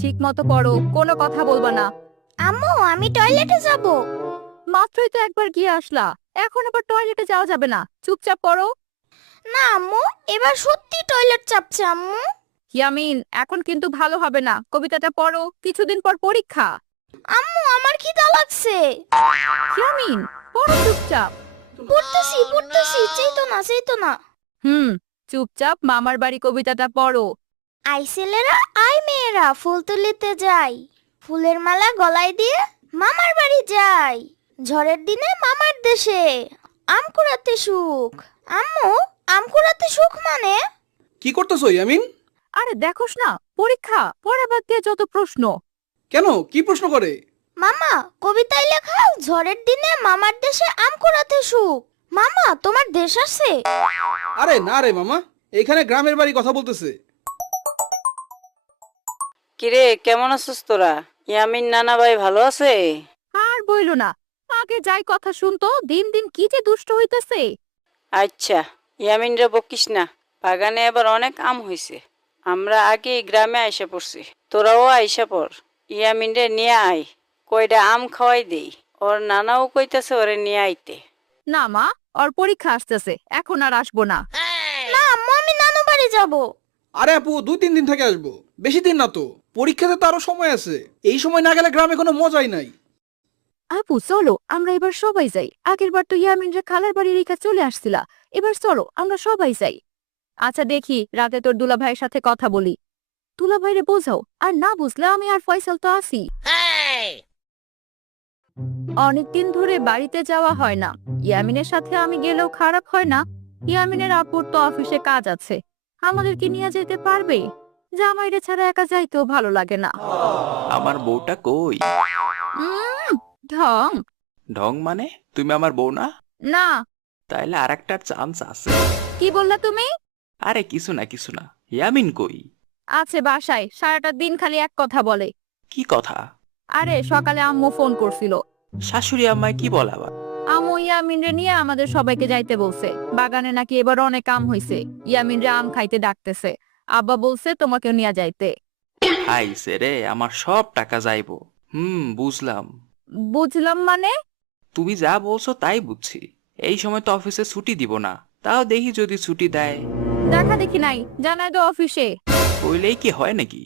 ঠিক মতো পড়ো, কোনো কথা বলবা না। আম্মু আমি টয়লেটে যাব। মাত্রই তো একবার গিয়ে আসলা, এখন আবার টয়লেটে যাওয়া যাবে না, চুপচাপ পড়ো। না আম্মু, এবার সত্যি টয়লেট চাপছে আম্মু। ইয়ামিন, এখন কিন্তু ভালো হবে না, কবিতাটা পড়ো, কিছুদিন পর পরীক্ষা। আম্মু আমার খিদা লাগছে। ইয়ামিন, পড়ো চুপচাপ। পড়তেছি পড়তেছি, চেইতো না। হুম, চুপচাপ মামার বাড়ি কবিতাটা পড়ো। আই ছেলেরা আই মেয়েরা ফুল তুলিতে যাই, ফুলের মালা গলায় দিয়ে মামার বাড়ি যাই, ঝড়ের দিনে মামার দেশে আম কুড়াতে সুখ। আম্মু, আম কুড়াতে সুখ মানে? কি করতেছো ইয়ামিন? আরে দেখোস না, পরীক্ষা, পড়া বাদ দিয়ে যত প্রশ্ন। কেন, কি প্রশ্ন করে? মামা, কবিতায় লেখা ঝড়ের দিনে মামার দেশে আম কুড়াতে সুখ। মামা তোমার দেশ আছে? আরে না রে মামা, এখানে গ্রামের বাড়ি কথা বলতেছে। কিরে, কেমন আছিস তোরা? ইয়ামিন নানা ভাই ভালো আছে? আর বইলো না, আগে যাই কথা শুনতো, দিন দিন কি যে দুষ্ট হইতেছে। আচ্ছা, ইয়ামিন রে বকিস না, বাগানে এবার অনেক আম হইছে। আমরা আগে গ্রামে আইসা পড়ছি, তোরাও আইসা পড়। ইয়ামিন রে নিয়ে আয়, কয়টা আম খাওয়াই দেই। ওর নানাও কইতাছে ওরে নিয়ে আইতে। না মা, ওর পরীক্ষা আসতেছে, এখন আর আসবো না। না আম্মু, আমি নানু বাড়ি যাব। আরে আপু, 2-3 দিন থেকে আসবো, বেশি দিন না তো। পরীক্ষাতে তো আরো সময় আছে, এই সময় না গেলে গ্রামে কোনো মজাই নাই। আপু চলো, আমরা এবার সবাই যাই, আগের বার তো ইয়ামিন রে খালার বাড়ি রেখা চলে আসছিলা, এবার চলো আমরা সবাই যাই। আচ্ছা দেখি, রাতে তোর দুলা ভাইয়ের সাথে কথা বলি। দুলা ভাইরে বোঝাও, আর না বুঝলে আমি আর ফয়সাল তো আছি। অনেকদিন ধরে বাড়িতে যাওয়া হয় না, ইয়ামিনের সাথে আমি গেলেও খারাপ হয় না। ইয়ামিনের আপুর তো অফিসে কাজ আছে, আমাদেরকে নিয়ে যেতে পারবে? জামাইরে ছাড়া একা যাইতেও ভালো লাগে না। আমার বউটা কই? উম, ঢং। ঢং মানে তুমি আমার বউ না? না। তাইলে আর একটা চান্স আছে। কি বললা তুমি? আরে কিছু না, ইয়ামিন কই? আছে বাসায়, সারাটা দিন খালি এক কথা বলে। কি কথা? আরে সকালে আম্মু ফোন করছিল, শাশুড়ি আম্মায় কি বলে আবার? আম্মু ইয়ামিন রে নিয়ে আমাদের সবাইকে যাইতে বলছে, বাগানে নাকি এবার অনেক আম হইছে, ইয়ামিন রে আম খাইতে ডাকতেছে। আব্বা বলছে তোমাকেও নিয়ে যাইতে। হাইছে রে, আমার সব টাকা যাইবো। বুঝলাম। বুঝলাম মানে? তুমি যা বলছো তাই বুঝছি। এই সময় তো অফিসে ছুটি দিব না, তাও দেখি যদি ছুটি দেয়। দেখা দেখি নাই, জানাই তো অফিসে। কইলেই কি হয় নাকি?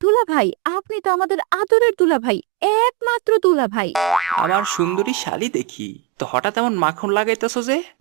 দুলা ভাই, আপনি তো আমাদের আদরের দুলা ভাই, একমাত্র দুলা ভাই। আমার সুন্দরী শালি দেখি তো হঠাৎ এমন মাখন লাগাইতেছো যে?